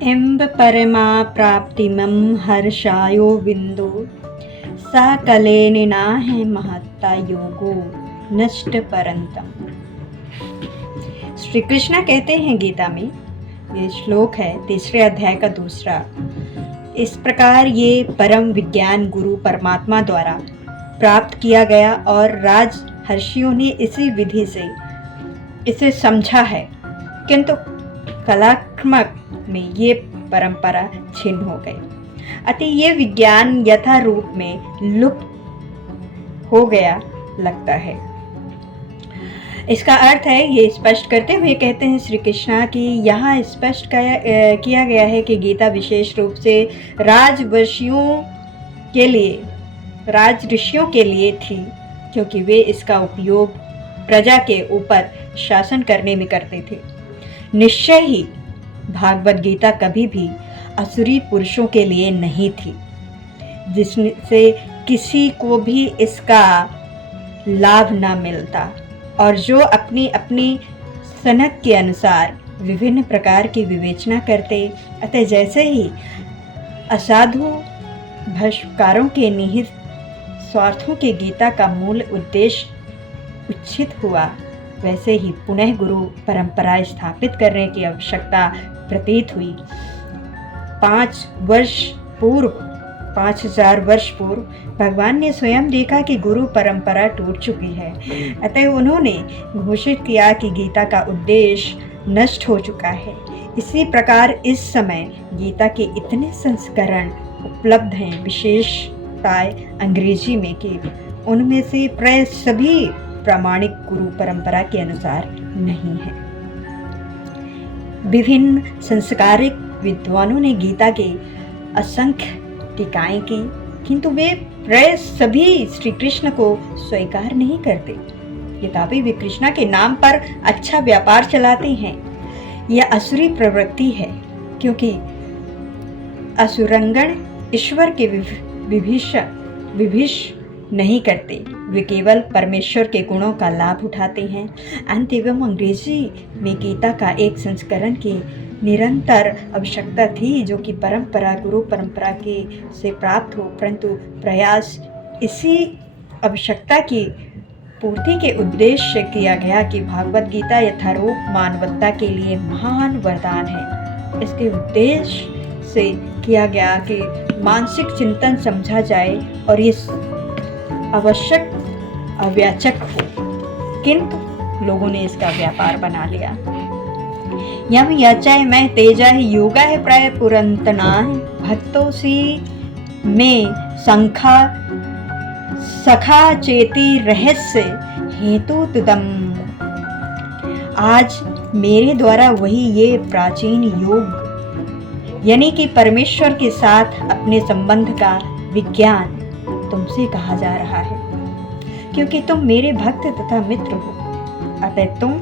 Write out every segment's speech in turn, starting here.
इम्ब परमा प्राप्तिमं हर्षायो बिंदु सा कलेनिना है महत्ता योगो नष्ट परंतम। श्री कृष्ण कहते हैं गीता में, ये श्लोक है 3 अध्याय का 2। इस प्रकार ये परम विज्ञान गुरु परमात्मा द्वारा प्राप्त किया गया और राजहर्षियों ने इसी विधि से इसे समझा है, किंतु कालक्रम में ये परंपरा छिन्न हो गई। अतः ये विज्ञान यथा रूप में लुप्त हो गया लगता है। इसका अर्थ है, ये स्पष्ट करते हुए कहते हैं श्री कृष्ण कि यहाँ स्पष्ट किया गया है कि गीता विशेष रूप से राजऋषियों के लिए थी, क्योंकि वे इसका उपयोग प्रजा के ऊपर शासन करने में करते थे। निश्चय ही भागवत गीता कभी भी असुरी पुरुषों के लिए नहीं थी, जिससे किसी को भी इसका लाभ न मिलता, और जो अपनी अपनी सनक के अनुसार विभिन्न प्रकार की विवेचना करते। अतः जैसे ही असाधु भ्रष्टकारों के निहित स्वार्थों के गीता का मूल उद्देश्य उच्छित हुआ, वैसे ही पुनः गुरु परंपरा स्थापित करने की आवश्यकता प्रतीत हुई। 5000 वर्ष पूर्व भगवान ने स्वयं देखा कि गुरु परंपरा टूट चुकी है। अतः उन्होंने घोषित किया कि गीता का उद्देश्य नष्ट हो चुका है। इसी प्रकार इस समय गीता के इतने संस्करण उपलब्ध हैं, विशेषताएं अंग्रेजी में, कि उनमें से प्राय सभी प्रामाणिक गुरु परंपरा के अनुसार नहीं है। विभिन्न संस्कारिक विद्वानों ने गीता के असंख्य टीकाएं की, किंतु वे प्राय सभी श्री कृष्ण को स्वीकार नहीं करते। यद्यपि वे कृष्ण के नाम पर अच्छा व्यापार चलाते हैं। यह असुरी प्रवृत्ति है, क्योंकि असुरंगण ईश्वर के विभिष नहीं करते, वे केवल परमेश्वर के गुणों का लाभ उठाते हैं। अंत एवं अंग्रेजी में गीता का एक संस्करण की निरंतर आवश्यकता थी, जो कि गुरु परंपरा के से प्राप्त हो, परंतु प्रयास इसी आवश्यकता की पूर्ति के उद्देश्य से किया गया कि भागवत गीता यथारूप मानवता के लिए महान वरदान है। इसके उद्देश्य से किया गया कि मानसिक चिंतन समझा जाए और ये आवश्यक अव्याचक हो, किंतु लोगों ने इसका व्यापार बना लिया। यम याचाय मैं तेजा है योगा है प्राय पुरंतना है भक्तों सी में सखा चेती रहस्य हेतु तुदम। आज मेरे द्वारा वही ये प्राचीन योग, यानी कि परमेश्वर के साथ अपने संबंध का विज्ञान तुमसे कहा जा रहा है, क्योंकि तुम मेरे भक्त तथा मित्र हो। अतः तुम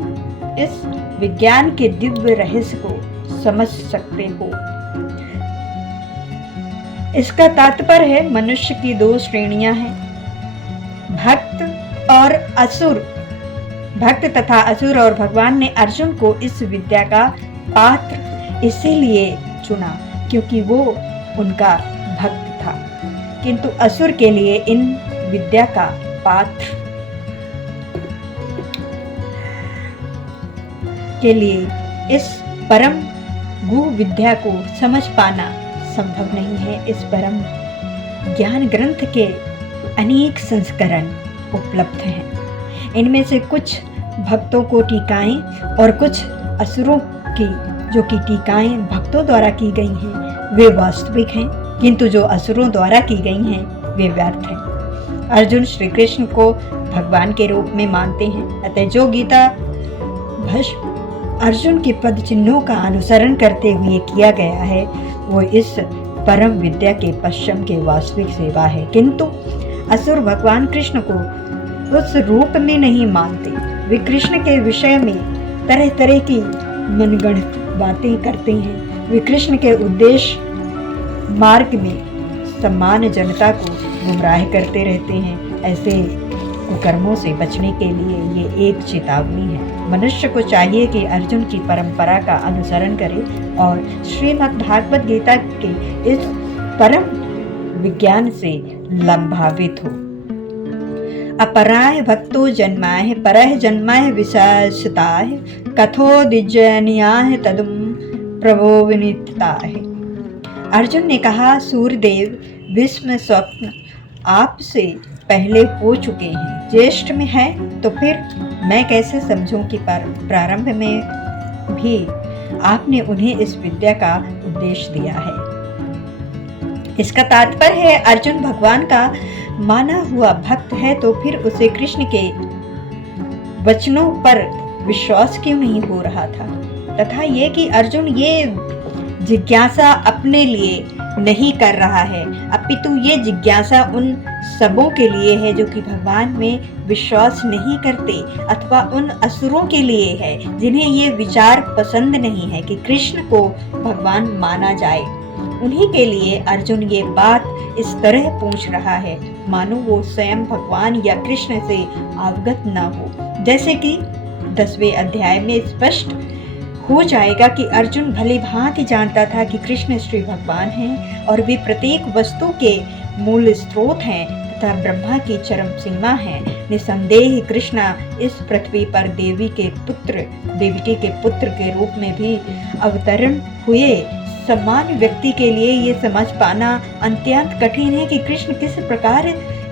इस विज्ञान के दिव्य रहस्य को समझ सकते हो। इसका तात्पर्य है, मनुष्य की 2 श्रेणियां हैं, भक्त और असुर। भक्त तथा असुर, और भगवान ने अर्जुन को इस विद्या का पात्र इसीलिए चुना क्योंकि वो उनका भक्त था, किंतु असुर के लिए इन विद्या का पात्र के लिए इस परम गुह विद्या को समझ पाना संभव नहीं है। इस परम ज्ञान ग्रंथ के अनेक संस्करण उपलब्ध हैं। इनमें से कुछ भक्तों को टीकाएं और कुछ असुरों की, जो कि टीकाएं भक्तों द्वारा की गई हैं, वे वास्तविक हैं, किंतु जो असुरों द्वारा की गई हैं वे व्यर्थ हैं। अर्जुन श्री कृष्ण को भगवान के रूप में मानते हैं। अतः जो गीता भस्म अर्जुन के पद चिन्हों का अनुसरण करते हुए किया गया है, वो इस परम विद्या के पश्चिम के वास्तविक सेवा है। किंतु असुर भगवान कृष्ण को उस रूप में नहीं मानते। वे कृष्ण के विषय में तरह तरह की मनगढ़ंत बातें करते हैं। वे कृष्ण के उद्देश्य मार्ग में सम्मान जनता को गुमराह करते रहते हैं। ऐसे कुकर्मों से बचने के लिए ये एक चेतावनी है। मनुष्य को चाहिए कि अर्जुन की परंपरा का अनुसरण करे और श्रीमद् भागवत गीता के इस परम विज्ञान से लंभावित हो। अपराय भक्तो जन्माय परह जन्माय विशासताय कथो दिजनियाय तदुम प्रभोविनीताय। अर्जुन ने कहा, सूर्यदेव भीष्म स्वप्न आपसे पहले हो चुके हैं, ज्येष्ठ में है, तो फिर मैं कैसे समझूं कि प्रारंभ में भी आपने उन्हें इस विद्या का उपदेश दिया है। इसका तात्पर्य है अर्जुन भगवान का माना हुआ भक्त है, तो फिर उसे कृष्ण के वचनों पर विश्वास क्यों नहीं हो रहा था, तथा ये कि अर्जुन ये जिज्ञासा अपने लिए नहीं कर रहा है, अपितु ये जिज्ञासा उन सबों के लिए है जो कि भगवान में विश्वास नहीं करते, अथवा उन असुरों के लिए है जिन्हें ये विचार पसंद नहीं है कि कृष्ण को भगवान माना जाए। उन्हीं के लिए अर्जुन ये बात इस तरह पूछ रहा है मानो वो स्वयं भगवान या कृष्ण से अवगत न हो। जैसे कि 10वें अध्याय में स्पष्ट हो जाएगा कि अर्जुन भली भांति जानता था कि कृष्ण श्री भगवान हैं और वे प्रत्येक वस्तु के मूल स्रोत हैं तथा ब्रह्मा की चरम सीमा है। निसंदेह कृष्णा इस पृथ्वी पर देवकी के पुत्र के रूप में भी अवतरण हुए। सामान्य व्यक्ति के लिए ये समझ पाना अत्यंत कठिन है कि कृष्ण किस प्रकार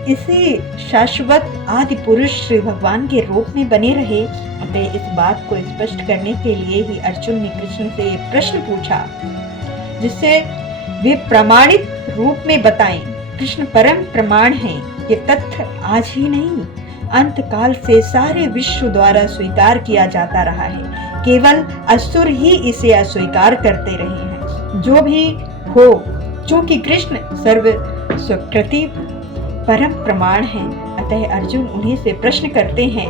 इसी शाश्वत आदि पुरुष श्री भगवान के रूप में बने रहे। अतः इस बात को स्पष्ट करने के लिए ही अर्जुन ने कृष्ण से प्रश्न पूछा जिससे वे प्रमाणित रूप में बताएं। कृष्ण परम प्रमाण हैं। ये तथ्य आज ही नहीं, अंत काल से सारे विश्व द्वारा स्वीकार किया जाता रहा है। केवल असुर ही इसे अस्वीकार करते रहे हैं। जो भी हो, चूंकि कृष्ण सर्व स्वीकृति परम प्रमाण हैं, अतः अर्जुन उन्हीं से प्रश्न करते हैं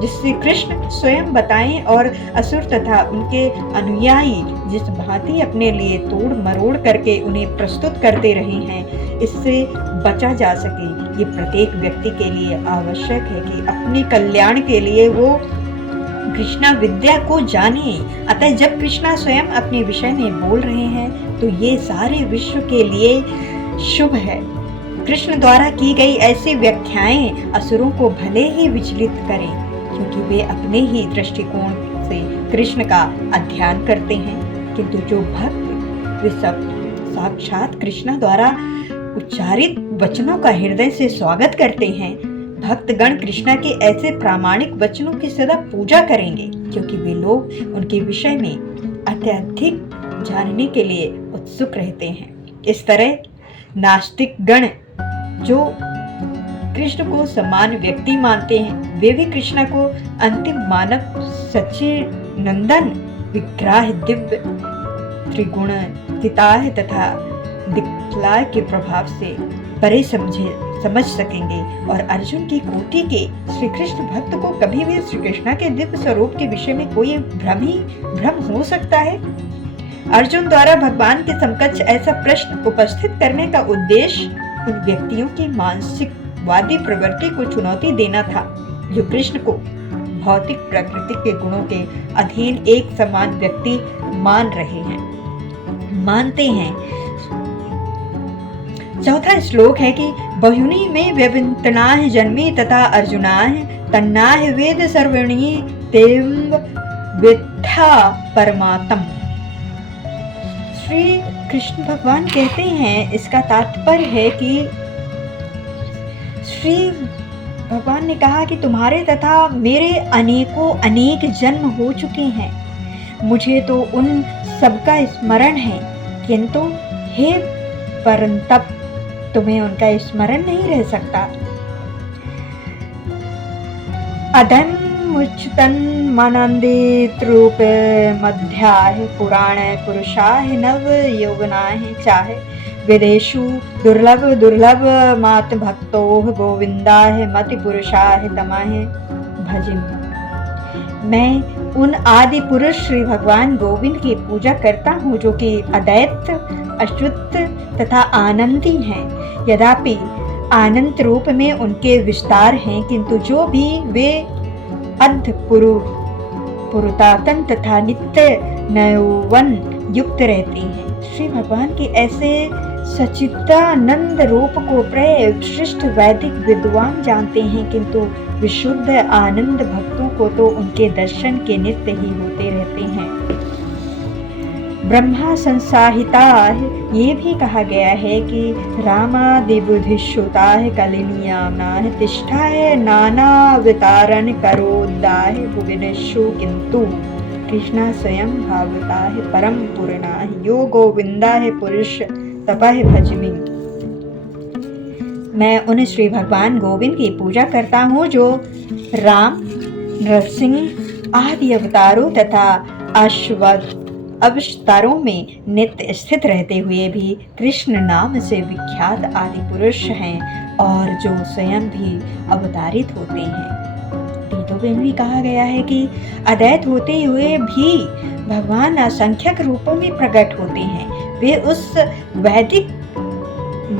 जिससे कृष्ण स्वयं बताएं और असुर तथा उनके अनुयायी जिस भांति अपने लिए तोड़ मरोड़ करके उन्हें प्रस्तुत करते रहे हैं, इससे बचा जा सके। ये प्रत्येक व्यक्ति के लिए आवश्यक है कि अपने कल्याण के लिए वो कृष्णा विद्या को जाने। अतः जब कृष्णा स्वयं अपने विषय में बोल रहे हैं तो ये सारे विश्व के लिए शुभ है। कृष्ण द्वारा की गई ऐसी व्याख्याएं असुरों को भले ही विचलित करें, क्योंकि वे अपने ही दृष्टिकोण से कृष्ण का अध्ययन करते हैं, किंतु जो भक्त वे सब साक्षात कृष्ण द्वारा उच्चारित वचनों का हृदय से स्वागत करते हैं। भक्तगण कृष्णा के ऐसे प्रामाणिक वचनों की सदा पूजा करेंगे, क्योंकि वे लोग उनके विषय में अत्यधिक जानने के लिए उत्सुक रहते हैं। इस तरह नास्तिक गण जो कृष्ण को समान व्यक्ति मानते हैं, वे भी कृष्ण को अंतिम मानव सच्चिदानंद विग्रह दिव्य त्रिगुण चिताय तथा दिक्लाय के प्रभाव से परे समझ सकेंगे। और अर्जुन की कोटि के श्री कृष्ण भक्त को कभी भी श्री कृष्ण के दिव्य स्वरूप के विषय में कोई भ्रम हो सकता है? अर्जुन द्वारा भगवान के समकक्ष ऐसा प्रश्न उपस्थित करने का उद्देश्य उन व्यक्तियों की मानसिकवादी प्रवृत्ति को चुनौती देना था जो कृष्ण को भौतिक प्रकृति के गुणों के अधीन एक समान व्यक्ति मानते हैं। चौथा श्लोक है कि बहुनी में व्यवंतनाः जन्मी तथा अर्जुनाः तन्नाः वेद सर्वणी तेम विद्या परमात्म। श्री कृष्ण भगवान कहते हैं, इसका तात्पर्य है कि श्री भगवान ने कहा कि तुम्हारे तथा मेरे अनेक जन्म हो चुके हैं, मुझे तो उन सबका स्मरण है, किंतु हे परंतप तुम्हें उनका स्मरण नहीं रह सकता। अदम मुच्तन मानंदित रूप मध्याह पुराण पुरुषाह नव यौवनाह चाहे विदेशु दुर्लभ मात भक्तो गोविंदाह मति पुरुषाह तमाह भजिम। मैं उन आदि पुरुष श्री भगवान गोविंद की पूजा करता हूँ जो कि अद्वैत अच्युत तथा आनंदी हैं। यद्यपि अनंत रूप में उनके विस्तार हैं, किंतु जो भी वे अद्ध पुरुतातन तथा नित्य नयौवन युक्त रहती हैं। श्री भगवान के ऐसे सच्चिदानंद रूप को प्राय श्रेष्ठ वैदिक विद्वान जानते हैं, किंतु विशुद्ध आनंद भक्तों को तो उनके दर्शन के नित्य ही होते रहते हैं। ब्रह्मा संसाहिता ये भी कहा गया है कि रामादिबुधिश्रुताः कलिनियानाः तिष्ठाय नानावतारण करोदाः भुवनेषु किंतु कृष्णा स्वयं भावताः परम पूर्णाः यो गोविंदाः पुरुष तपः भजमि। मैं उन श्री भगवान गोविंद की पूजा करता हूँ जो राम, नरसिंह आदि अवतारों तथा अवतारों में नित्य स्थित रहते हुए भी कृष्ण नाम से विख्यात आदि पुरुष हैं और जो स्वयं भी अवतारित होते हैं। गीतों में भी कहा गया है कि अद्वैत होते हुए भी भगवान असंख्यक रूपों में प्रकट होते हैं। वे उस वैदिक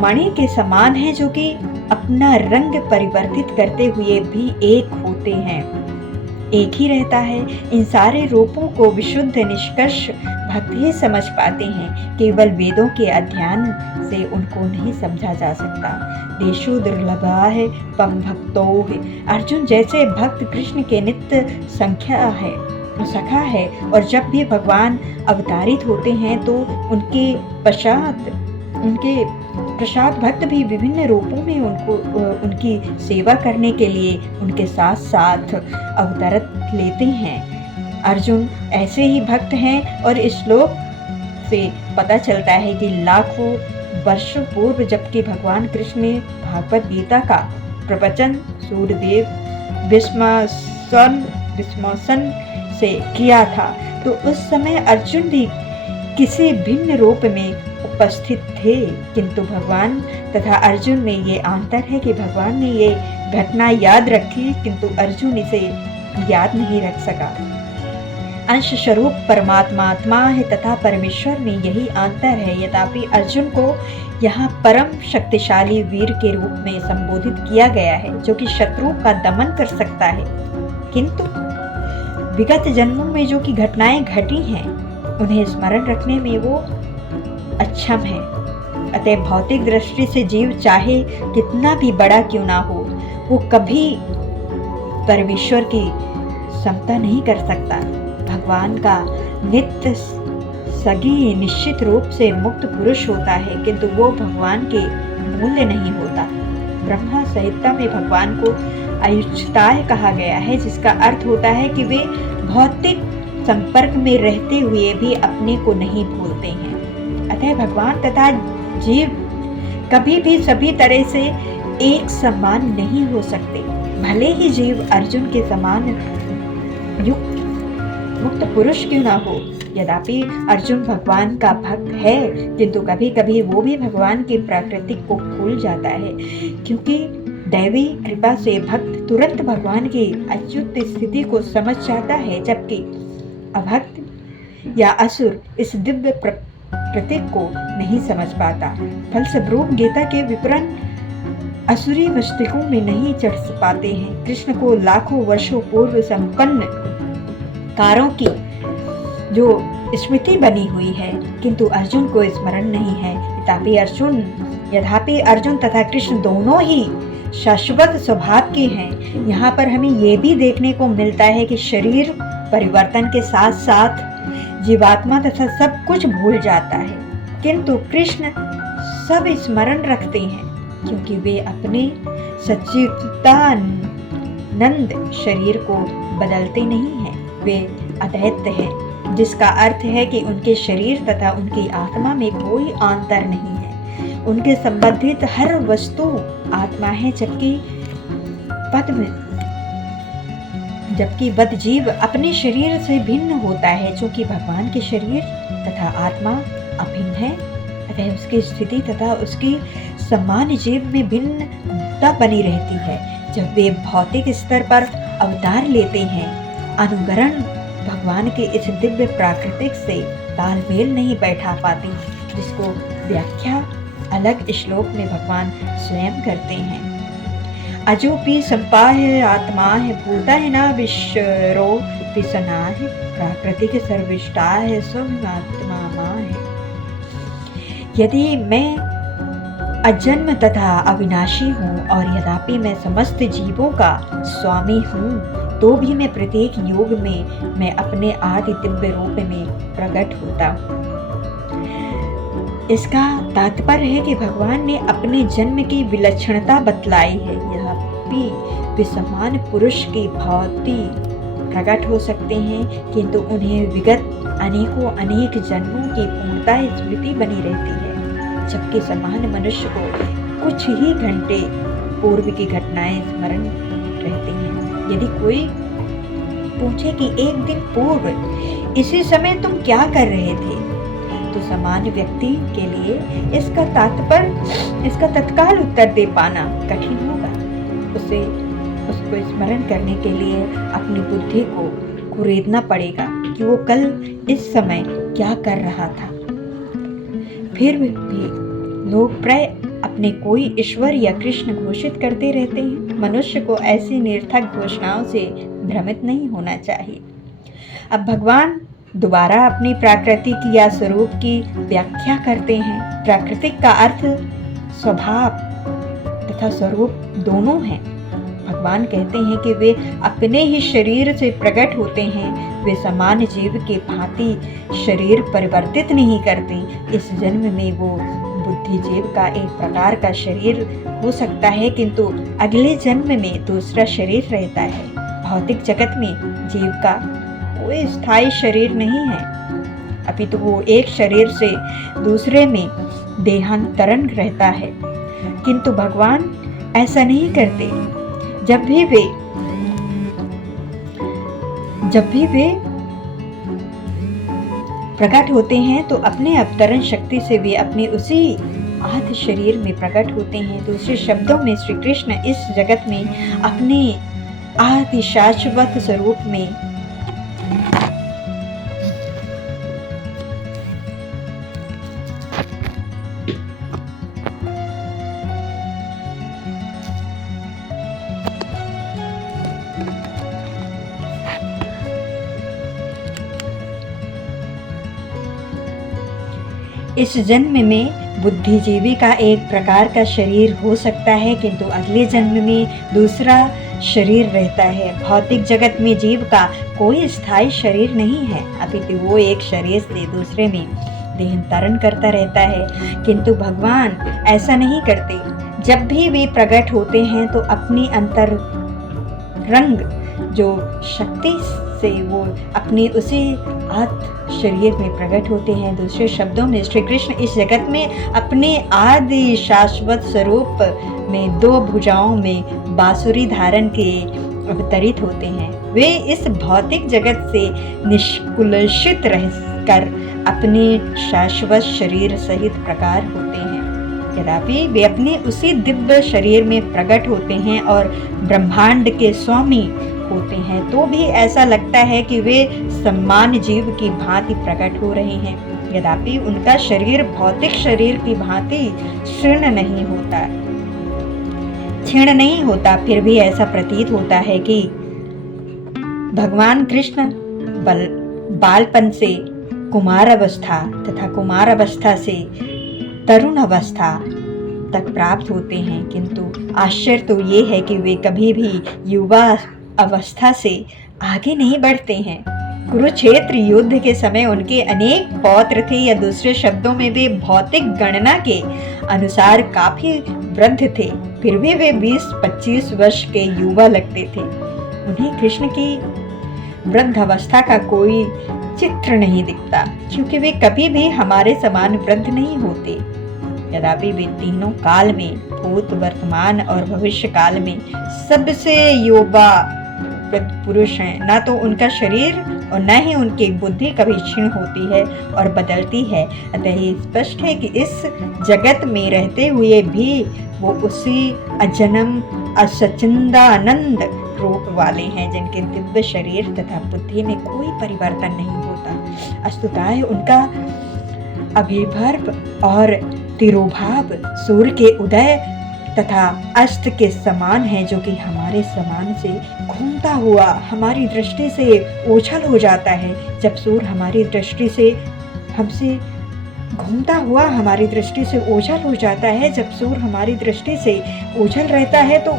मणि के समान है जो कि अपना रंग परिवर्तित करते हुए भी एक होते हैं, एक ही रहता है। इन सारे रूपों को विशुद्ध निष्कर्ष भक्त ही समझ पाते हैं, केवल वेदों के अध्ययन से उनको नहीं समझा जा सकता। देशो दुर्लभा है पम भक्तो है। अर्जुन जैसे भक्त कृष्ण के नित्य सखा है और जब भी भगवान अवतारित होते हैं तो उनके प्रसाद भक्त भी विभिन्न रूपों में उनकी सेवा करने के लिए उनके साथ साथ अवतरत लेते हैं। अर्जुन ऐसे ही भक्त हैं और इस श्लोक से पता चलता है कि लाखों वर्षों पूर्व जबकि भगवान कृष्ण ने भागवत गीता का प्रवचन सूर्यदेव विस्मसन से किया था तो उस समय अर्जुन भी किसी भिन्न रूप में उपस्थित थे, किंतु भगवान तथा अर्जुन में ये अंतर है कि भगवान ने ये घटना याद रखी किंतु अर्जुन इसे याद नहीं रख सका। अंश स्वरूप परमात्मा है तथा परमेश्वर में यही अंतर है। यद्यपि अर्जुन को यहाँ परम शक्तिशाली वीर के रूप में संबोधित किया गया है जो कि शत्रु का दमन कर सकता है, किंतु विगत जन्मों में जो कि घटनाएं घटी हैं उन्हें स्मरण रखने में वो अक्षम है। अतः भौतिक दृष्टि से जीव चाहे कितना भी बड़ा क्यों ना हो, वो कभी परमेश्वर की समता नहीं कर सकता। भगवान का नित्य सगी निश्चित रूप से मुक्त पुरुष होता है, किंतु वो भगवान के मूल्य नहीं होता। ब्रह्मा संहिता में भगवान को अयुच्यताय कहा गया है, जिसका अर्थ होता है कि वे भौतिक संपर्क में रहते हुए भी अपने को नहीं भूलते हैं। अतः भगवान तथा जीव कभी भी सभी तरह से एक समान नहीं हो सकते। भले ही जीव अर्जुन के समान मुक्त पुरुष क्यों ना हो, यद्यपि अर्जुन भगवान का भक्त है, किंतु कभी कभी वो भी भगवान की प्रकृति को भूल जाता है, क्योंकि दैवी कृपा से भक्त तुरंत भगवान की अच्युत स्थिति को समझ जाता है, जबकि अभक्त या असुर इस दिव्य प्रतीक को नहीं समझ पाता। फलस्वरूप गीता के विवरण असुरी मस्तिष्कों में नहीं चढ़ पाते हैं। कृष्ण को लाखों वर्षों पूर्व संपन्न कारों की जो स्मृति बनी हुई है, किंतु अर्जुन को स्मरण नहीं है। यद्यपि अर्जुन तथा कृष्ण दोनों ही शाश्वत स्वभाव के हैं। यहाँ पर हमें ये भी देखने को मिलता है कि शरीर परिवर्तन के साथ साथ जीवात्मा तथा सब कुछ भूल जाता है, किंतु कृष्ण सब स्मरण रखते हैं क्योंकि वे अपने सच्चिदानंद शरीर को बदलते नहीं हैं। वे अद्वैत हैं, जिसका अर्थ है कि उनके शरीर तथा उनकी आत्मा में कोई अंतर नहीं है। उनके संबंधित हर वस्तु आत्मा है, जबकि बद जीव अपने शरीर से भिन्न होता है, चूंकि भगवान के शरीर तथा आत्मा अभिन्न है। अतः उसकी स्थिति तथा उसकी समान जीव में भिन्नता बनी रहती है। जब वे भौतिक स्तर पर अवतार लेते हैं, अनुकरण भगवान के इस दिव्य प्राकृतिक से तालमेल नहीं बैठा पाते, जिसको व्याख्या अलग श्लोक में भगवान स्वयं करते हैं। अजोपि संपाह आत्मा है भूता है ना विश्वरो पिसना है प्राकृतिक सर्विष्टा है स्वमात्मा माँ है। यदि मैं अजन्म तथा अविनाशी हूँ और यद्यपि मैं समस्त जीवों का स्वामी हूँ, तो भी मैं प्रत्येक योग में मैं अपने आदि दिव्य रूप में प्रकट होता हूँ। इसका तात्पर्य है कि भगवान ने अपने जन्म की विलक्षणता बतलाई है। यह भी वे समान पुरुष की भांति प्रकट हो सकते हैं, किंतु उन्हें विगत अनेकों अनेक जन्मों की पूर्णता स्मृति बनी रहती है, जबकि समान मनुष्य को कुछ ही घंटे पूर्व की घटनाएं स्मरण रहती हैं। यदि कोई पूछे कि एक दिन पूर्व इसी समय तुम क्या कर रहे थे, तो सामान्य व्यक्ति के लिए इसका तत्काल उत्तर दे पाना कठिन होगा। उसको स्मरण करने के लिए अपनी बुद्धि को कुरेदना पड़ेगा कि वो कल इस समय क्या कर रहा था। फिर भी लोग प्राय अपने कोई ईश्वर या कृष्ण घोषित करते रहते हैं। मनुष्य को ऐसी निरर्थक घोषणाओं से भ्रमित नहीं होना चाहिए। अब भगवान दोबारा अपनी प्राकृतिक या स्वरूप की व्याख्या करते हैं। प्राकृतिक का अर्थ स्वभाव तथा स्वरूप दोनों हैं। भगवान कहते हैं कि वे अपने ही शरीर से प्रकट होते हैं। वे सामान्य जीव के भांति शरीर परिवर्तित नहीं करते। इस जन्म में वो बुद्धि जीव का एक प्रकार का शरीर हो सकता है, किंतु अगले जन्म में दूसरा शरीर रहता है। भौतिक जगत में जीव का कोई स्थायी शरीर नहीं है, अपितु वो एक शरीर से दूसरे में देहांतरण रहता है। किंतु भगवान ऐसा नहीं करते। जब भी वे प्रकट होते हैं तो अपने अवतरण शक्ति से वे अपने उसी आदि शरीर में प्रकट होते हैं। दूसरे शब्दों में श्री कृष्ण इस जगत में अपने आदि शाश्वत स्वरूप में इस जन्म में बुद्धिजीवी का एक प्रकार का शरीर हो सकता है, किंतु अगले जन्म में दूसरा शरीर रहता है। भौतिक जगत में जीव का कोई स्थायी शरीर नहीं है, अपितु वो एक शरीर से दूसरे में देहांतरण करता रहता है। किंतु भगवान ऐसा नहीं करते। जब भी वे प्रकट होते हैं तो अपनी अंतरंग जो शक्ति से वो अपनी उसी आत्म शरीर में प्रकट होते हैं। दूसरे शब्दों में श्री कृष्ण इस जगत में अपने आदि शाश्वत स्वरूप में दो भुजाओं में बांसुरी धारण के अवतरित होते हैं। वे इस भौतिक जगत से निष्कुलषित रहकर अपने शाश्वत शरीर सहित प्रकार होते हैं। यद्यपि वे अपने उसी दिव्य शरीर में प्रकट होते हैं और ब्रह्मांड के स्वामी होते हैं, तो भी ऐसा लगता है कि वे सम्मान जीव की भांति प्रकट हो रहे हैं। यद्यपि उनका शरीर भौतिक शरीर की भांति क्षीण नहीं होता, फिर भी ऐसा प्रतीत होता है कि भगवान कृष्ण बालपन से कुमार अवस्था तथा कुमार अवस्था से तरुण अवस्था तक प्राप्त होते हैं। किंतु आश्चर्य तो ये है कि वे कभी भी युवा अवस्था से आगे नहीं बढ़ते हैं। कुरुक्षेत्र युद्ध के समय उनके अनेक पौत्र थे, या दूसरे शब्दों में वे भौतिक गणना के अनुसार काफी वृद्ध थे, फिर भी वे 20-25 वर्ष के युवा लगते थे। उन्हें कृष्ण की वृद्ध अवस्था का कोई चित्र नहीं दिखता, क्योंकि वे कभी भी हमारे समान वृद्ध नहीं होते। यद्यपि वे तीनों काल में, भूत, वर्तमान और भविष्य काल में सबसे युवा पुरुष हैं। न तो उनका शरीर और न ही उनकी बुद्धि कभी क्षीण होती है और बदलती है। अतः ये स्पष्ट है कि इस जगत में रहते हुए भी वो उसी अजन्म असचिंदानंद रूप वाले हैं, जिनके दिव्य शरीर तथा बुद्धि में कोई परिवर्तन नहीं होता। वस्तुतः उनका अभिभव और तिरोभाव सूर्य के उदय तथा अस्त के समान है, जो कि हमारे समान से घूमता हुआ हमारी दृष्टि से ओझल हो जाता है। जब सूर्य हमारी दृष्टि से हमसे घूमता हुआ हमारी दृष्टि से ओझल हो जाता है, जब सूर्य हमारी दृष्टि से ओझल रहता है तो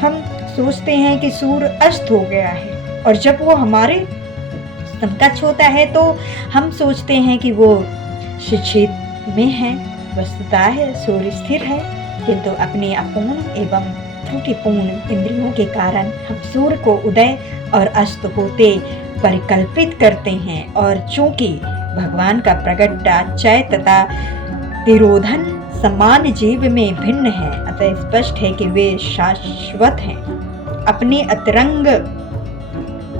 हम सोचते हैं कि सूर्य अस्त हो गया है, और जब वो हमारे समकक्ष होता है तो हम सोचते हैं कि वो शिक्षित में है। वस्तुतः है सूर्य स्थिर है, किंतु अपने अपूर्ण एवं त्रुटिपूर्ण इंद्रियों के कारण हम सूर्य को उदय और अस्त होते परिकल्पित करते हैं। और चूंकि भगवान का प्रगटाचय तथा तिरोधन समान जीव में भिन्न है, अतः स्पष्ट है कि वे शाश्वत हैं। अपनी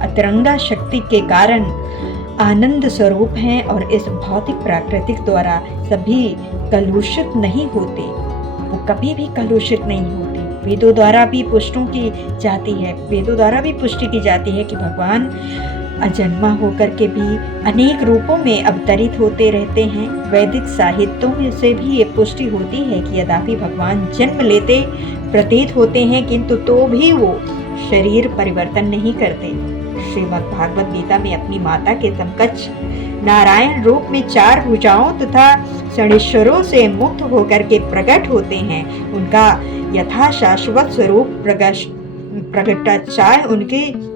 अतरंगा शक्ति के कारण आनंद स्वरूप हैं और इस भौतिक प्राकृतिक द्वारा सभी कलुषित नहीं होते। वो कभी भी कलुषित नहीं होते। वेदों द्वारा भी पुष्टि की जाती है कि भगवान अजन्मा होकर के भी अनेक रूपों में अवतरित होते रहते हैं। वैदिक साहित्यों में से भी ये पुष्टि होती है कि यद्यपि भगवान जन्म लेते प्रतीत होते हैं, किंतु तो भी वो शरीर परिवर्तन नहीं करते। श्रीमद् भागवत गीता में अपनी माता के समकक्ष नारायण रूप में 4 भुजाओं तथा षणेश्वरों से मुक्त होकर के प्रकट होते हैं। उनका यथा शाश्वत स्वरूप प्रगटाचार्य उनके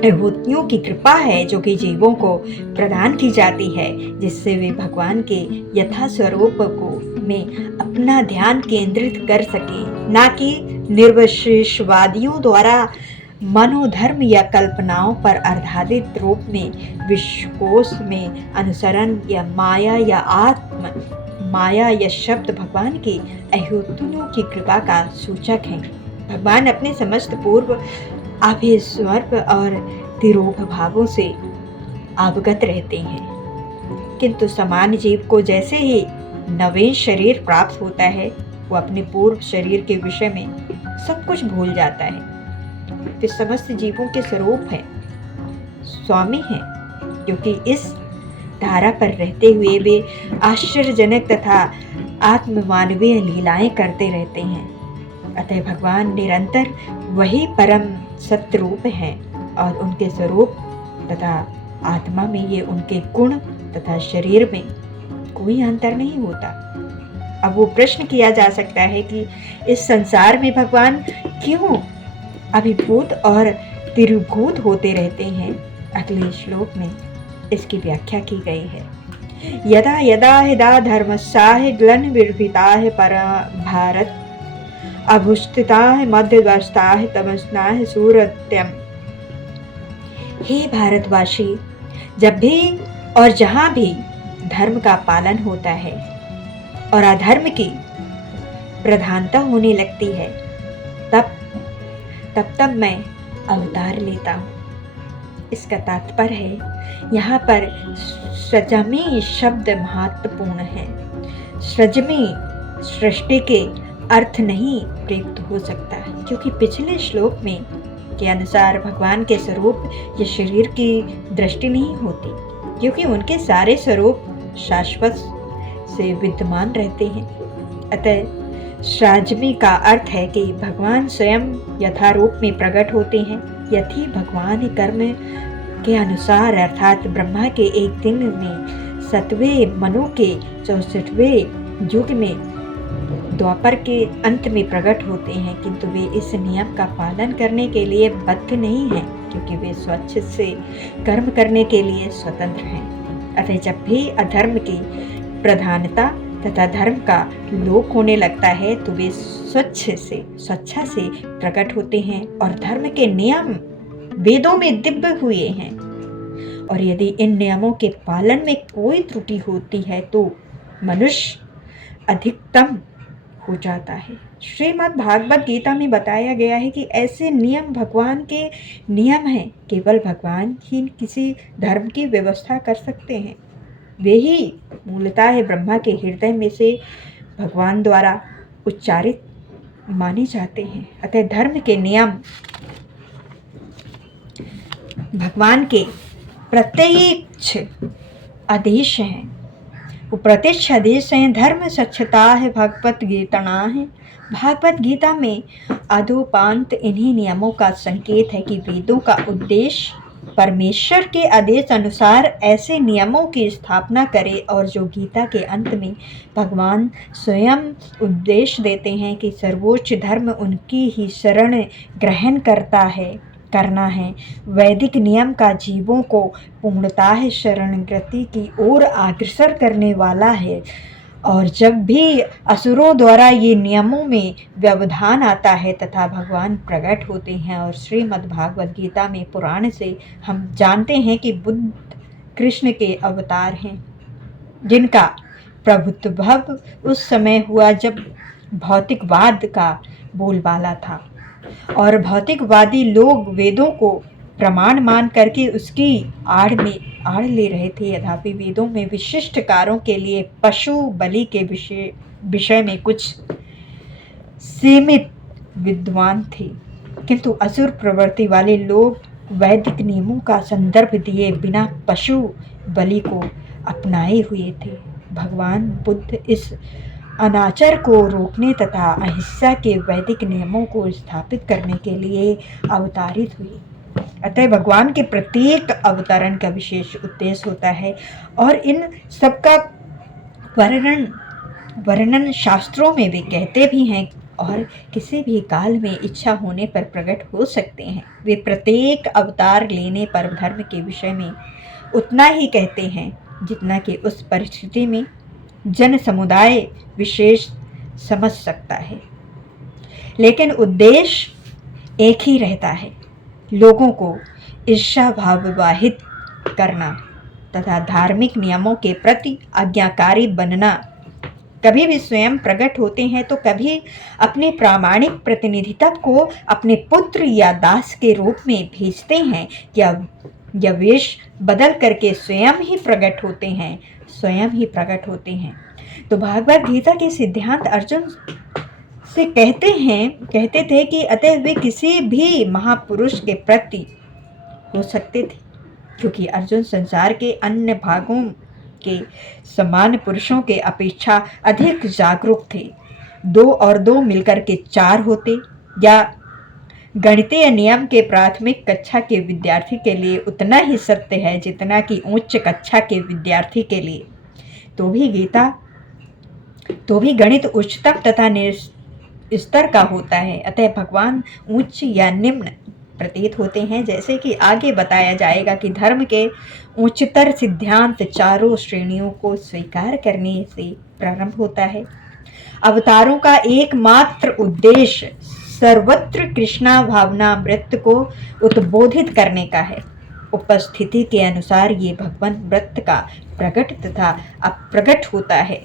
विभूतियों की कृपा है, जो कि जीवों को प्रदान की जाती है, जिससे वे भगवान के यथा स्वरूप को में अपना ध्यान केंद्रित कर सके, न कि निर्विशेषवादियों द्वारा मनोधर्म या कल्पनाओं पर आधारित रूप में विश्वकोश में अनुसरण या माया या शब्द भगवान की अहूतियों की कृपा का सूचक हैं। भगवान अपने समस्त पूर्व अभिस्वर्ग और तिरोभ भावों से अवगत रहते हैं, किंतु सामान्य जीव को जैसे ही नवीन शरीर प्राप्त होता है, वो अपने पूर्व शरीर के विषय में सब कुछ भूल जाता है। वे समस्त जीवों के स्वरूप हैं, स्वामी हैं, क्योंकि इस धारा पर रहते हुए वे आश्चर्यजनक तथा आत्ममानवीय लीलाएं करते रहते हैं। अतः भगवान निरंतर वही परम सत्य रूप हैं और उनके स्वरूप तथा आत्मा में ये उनके गुण तथा शरीर में कोई अंतर नहीं होता। अब वो प्रश्न किया जा सकता है कि इस संसार में भगवान क्यों अभिभूत और तिरुभूत होते रहते हैं। अगले श्लोक में इसकी व्याख्या की गई है। यदा यदा हिदा धर्मस्याह ग्लन विर्भिताह पर भारत अभुष्टिताह मध्यवस्थाह तमस्नाह सूरत्यम। हे भारतवासी, जब भी और जहाँ भी धर्म का पालन होता है और अधर्म की प्रधानता होने लगती है, तब मैं अवतार लेता हूँ। इसका तात्पर्य है यहाँ पर सृजमी शब्द महत्वपूर्ण है। सृजमी सृष्टि के अर्थ नहीं प्रयुक्त हो सकता, क्योंकि पिछले श्लोक में के अनुसार भगवान के स्वरूप या शरीर की दृष्टि नहीं होती, क्योंकि उनके सारे स्वरूप शाश्वत से विद्यमान रहते हैं। अतः सृजमी का अर्थ है कि भगवान स्वयं यथारूप में प्रकट होते हैं। यदि भगवान कर्म के अनुसार अर्थात ब्रह्मा के एक दिन में 7वें मनु के 64वें युग में द्वापर के अंत में प्रकट होते हैं, किंतु वे इस नियम का पालन करने के लिए बद्ध नहीं हैं, क्योंकि वे स्वच्छ से कर्म करने के लिए स्वतंत्र हैं। अतः जब भी अधर्म की प्रधानता तथा धर्म का लोप होने लगता है, तो वे स्वेच्छा से प्रकट होते हैं और धर्म के नियम वेदों में दिव्य हुए हैं। और यदि इन नियमों के पालन में कोई त्रुटि होती है तो मनुष्य अधिकतम हो जाता है। श्रीमद् भागवत गीता में बताया गया है कि ऐसे नियम भगवान के नियम हैं। केवल भगवान ही किसी धर्म की व्यवस्था कर सकते हैं। वे ही मूलतः ब्रह्मा के हृदय में से भगवान द्वारा उच्चारित माने जाते हैं। अतः धर्म के नियम भगवान के प्रत्यक्ष आदेश हैं। प्रत्यक्ष आदेश है, धर्म स्वच्छता है, भगवत गीता है। भागवत गीता में अधोपांत इन्हीं नियमों का संकेत है कि वेदों का उद्देश्य परमेश्वर के आदेश अनुसार ऐसे नियमों की स्थापना करे, और जो गीता के अंत में भगवान स्वयं उपदेश देते हैं कि सर्वोच्च धर्म उनकी ही शरण ग्रहण करना है। वैदिक नियम का जीवों को पूर्णतः शरणागति की ओर अग्रसर करने वाला है, और जब भी असुरों द्वारा ये नियमों में व्यवधान आता है तथा भगवान प्रकट होते हैं। और श्रीमद् भागवत गीता में पुराण से हम जानते हैं कि बुद्ध कृष्ण के अवतार हैं, जिनका प्रभुत्व उस समय हुआ जब भौतिकवाद का बोलबाला था, और भौतिकवादी लोग वेदों को प्रमाण मान करके उसकी आड़ ले रहे थे। यद्यपि वेदों में विशिष्ट कार्यों के लिए पशु बलि के विषय में कुछ सीमित विद्वान थे, किंतु असुर प्रवृत्ति वाले लोग वैदिक नियमों का संदर्भ दिए बिना पशु बलि को अपनाए हुए थे। भगवान बुद्ध इस अनाचार को रोकने तथा अहिंसा के वैदिक नियमों को स्थापित करने के लिए अवतारित हुए। अतः भगवान के प्रत्येक अवतरण का विशेष उद्देश्य होता है, और इन सबका वर्णन शास्त्रों में भी कहते भी हैं, और किसी भी काल में इच्छा होने पर प्रकट हो सकते हैं। वे प्रत्येक अवतार लेने पर धर्म के विषय में उतना ही कहते हैं जितना कि उस परिस्थिति में जन समुदाय विशेष समझ सकता है, लेकिन उद्देश्य एक ही रहता है, लोगों को ईर्ष्या भाववाहित करना तथा धार्मिक नियमों के प्रति आज्ञाकारी बनना। कभी भी स्वयं प्रकट होते हैं तो कभी अपने प्रामाणिक प्रतिनिधित्व को अपने पुत्र या दास के रूप में भेजते हैं, या वेश बदल करके स्वयं ही प्रकट होते हैं। तो भागवत गीता के सिद्धांत अर्जुन से कहते थे कि अतः वे किसी भी महापुरुष के प्रति हो सकते थे, क्योंकि अर्जुन संसार के अन्य भागों के समान पुरुषों के अपेक्षा अधिक जागरूक थे। 2 और 2 मिलकर के 4 होते, या गणितीय नियम के प्राथमिक कक्षा के विद्यार्थी के लिए उतना ही सत्य है जितना कि उच्च कक्षा के विद्यार्थी के लिए। तो भी गणित उच्चतम तथा स्तर का होता है। अतः भगवान उच्च या निम्न प्रतीत होते हैं, जैसे कि आगे बताया जाएगा कि धर्म के उच्चतर सिद्धांत चारों श्रेणियों को स्वीकार करने से प्रारंभ होता है। अवतारों का एकमात्र उद्देश्य सर्वत्र कृष्णा भावनामृत को उद्बोधित करने का है। उपस्थिति के अनुसार ये भगवान व्रत का प्रकट तथा अप्रकट होता है।